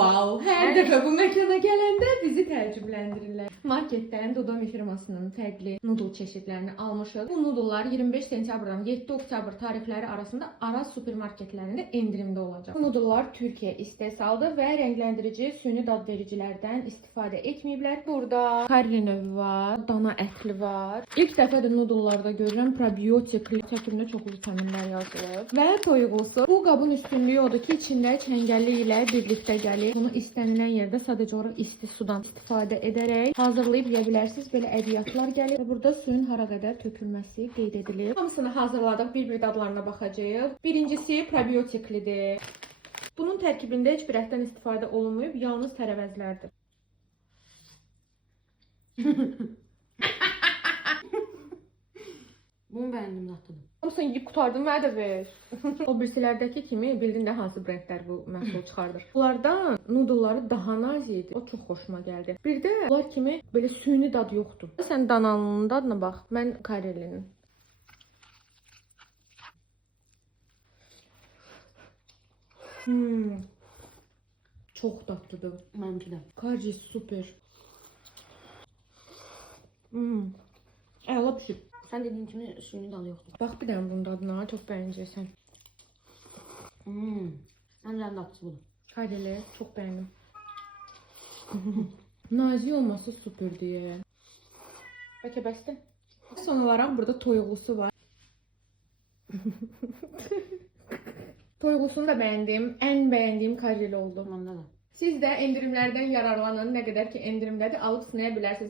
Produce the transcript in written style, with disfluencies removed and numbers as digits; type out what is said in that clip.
wow. Hər dəfə bu məkana gələndə bizi təəccübləndirirlər. Marketdən Dodome firmasının fərqli noodle çeşidlərini almışıq. Bu noodlelar 25 sentyabrdan 7 oktyabr tarixləri arasında Araz supermarketlərində endirimdə olacaq. Bu noodlelar Türkiyə istehsaldır və rəngləndirici süni dad vericilərdən istifadə etməyiblər. Burada karri növü var, dana ətli var. İlk dəfədir noodlelarda görürəm probiotikli, tərkibində çoxlu vitaminlər yazılıb və toyuğusu. Bu qabın üstünlüyü odur ki, içində çəngəlli ilə birlikdə gəlir. Bunu istənilən yerdə sadəcə olaraq isti sudan istifadə edərək hazırlayıb yeyə bilərsiniz. Belə ədiyyatlar gəlir. Burada suyun hara qədər tökülməsi qeyd edilir. Hamısını hazırladıq, bir-bir dadlarına baxacağıq. Birincisi probiotiklidir. Bunun tərkibində heç bir ətdən istifadə olunmayıb, yalnız tərəvəzlərdir. Bunu bəyəndim dadını. Hamısını yeyib qurtardım, mənə də ver. O birisilərdəki kimi bildin də hansı brendlər bu məhsul çıxardır. Bunlardan noodleları daha nazikdir. O çox xoşuma gəldi. Bir də bunlar kimi belə süni dad yoxdur. Sən dananın dadına bax, mən karelinin. Çox dadlıdır. Mənimki də. Karri super. Əla pişib. Sən dediyin kimi suyun dadı yoxdur. Bax bir dənə bunun dadına, çox bəyənəcəksən. Ən dadlısı budur. Kareli, çox bəyəndim. Nazik olması superdir. Bəlkə bəsdir. Son olaraq burada toyuğlusu var. Toyuğlusunu da bəyəndim. Ən bəyəndiyim kareli oldu. Məndə də. Siz də endirimlərdən yararlanın. Nə qədər ki endirimdədir, alıb sınaya bilərsiniz.